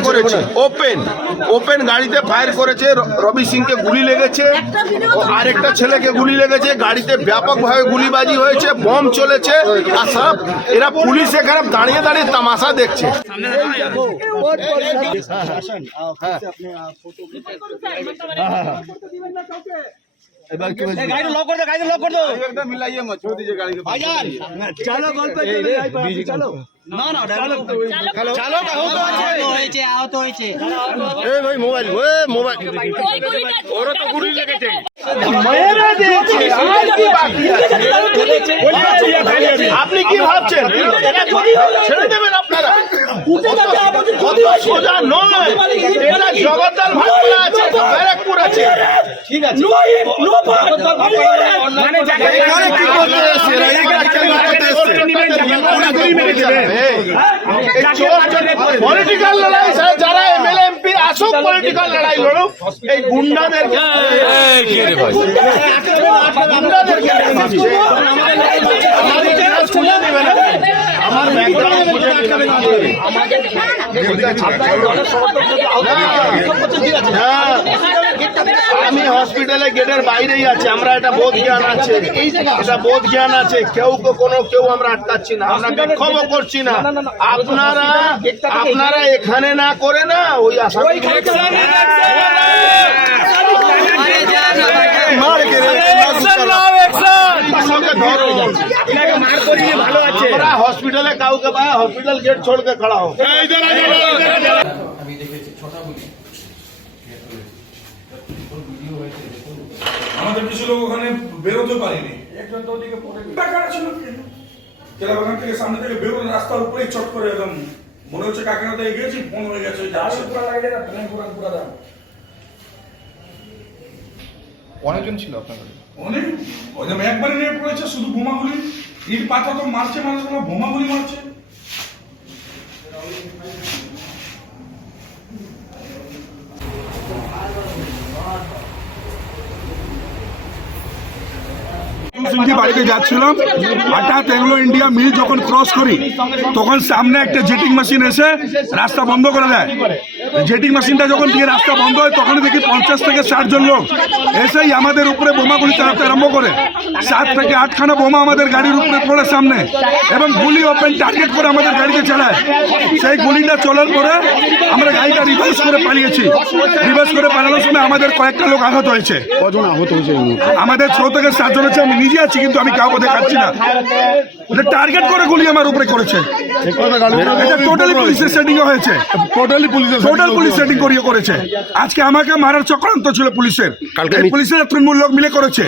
করেছে। Open open গাড়িতে fire করেছে। র- রবি সিংকে গুলি লেগেছে। আরেকটা ছেলেকে গুলি লেগেছে। গাড়িতে ব্যাপকভাবে গুলিবাজি হয়েছে বম চলেছে। আর সব এরা পুলিশ এখানে দাঁড়িয়ে দাঁড়িয়ে তামাশা দেখছে। হয়েছে আহত হয়েছে। ওরা তো গুলি লেগেছে। আপনি কি ভাবছেন? ছেড়ে দেবেন আপনারা? সোজা নয়। এটা জগদ্দাল ভাটপাড়া আছে ব্যারাকপুর আছে। পলিটিক্যাল লড়াই স্যার, যারা এমএলএ এমপি আসুক পলিটিক্যাল লড়াই লড়ুক এই গুন্ডাদেরকে গুন্ডাদেরকে দেবে না। আমার ব্যাকগ্রাউন্ড না। হ্যাঁ। আমি হসপিটালে গেটের বাইরেই আছি আমরা এটা বোধ জ্ঞান আছে। এটা বোধ জ্ঞান আছে। কেউ কোনো কেউ আমরা আটকাচ্ছি না আমরা বিক্ষোভ করছি না। আপনারা আপনারা এখানে না করে না ওই হসপিটালে হ্যাঁ। কাউকে পায় হসপিটাল গেট ছোড় খড়া হোক আমি দেখেছি ছটা বুঝি আমাদের কিছু লোক ওখানে বেরোতে পারিনি। টাকাটা ছিল কেলাবাগান থেকে সামনে থেকে বেরোনো রাস্তার উপরেই চট করে একদম মনে হচ্ছে এগিয়েছি ফোন হয়ে গেছে অনেকজন ছিল আপনার কাছে অনেক। ওই যে একবারে নেট পড়েছে শুধু বোমাগুলি। ইট পাথর তো মারছে মানুষগুলো বোমাগুলি মারছে। সিংকে বাড়িতে যাচ্ছিলাম। হঠাৎ এগুলো ইন্ডিয়া মিল যখন ক্রস করি, তখন সামনে একটা জেটিং মেশিন এসে রাস্তা বন্ধ করে দেয়। জেটিং মেশিনটা যখন দিয়ে রাস্তা বন্ধ হয় তখন দেখি পঞ্চাশ থেকে ষাট জন লোক এসেই আমাদের উপরে বোমাগুলি চালাতে আরম্ভ করে। সাত থেকে আটখানা বোমা আমাদের গাড়ির উপরে পড়ে সামনে এবং গুলি ওপেন টার্গেট করে আমাদের গাড়িতে চালায়। সেই গুলিটা চলার পরে আমরা গাড়িটা রিভার্স করে পালিয়েছি। রিভার্স করে পালানোর সময় আমাদের কয়েকটা লোক আঘাত হয়েছে। কজন আহত হয়েছে আমাদের ছ থেকে সাতজন হচ্ছে আমি নিজে আছি কিন্তু আমি কাউকে দেখাচ্ছি না। টার্গেট করে গুলি আমার উপরে করেছে। এটা টোটালি পুলিশের সেটিং হয়েছে। টোটালি পুলিশের টোটাল পুলিশ সেটিং করিয়ে করেছে। আজকে আমাকে মারার চক্রান্ত ছিল পুলিশের। কালকে পুলিশের তৃণমূল লোক মিলে করেছে।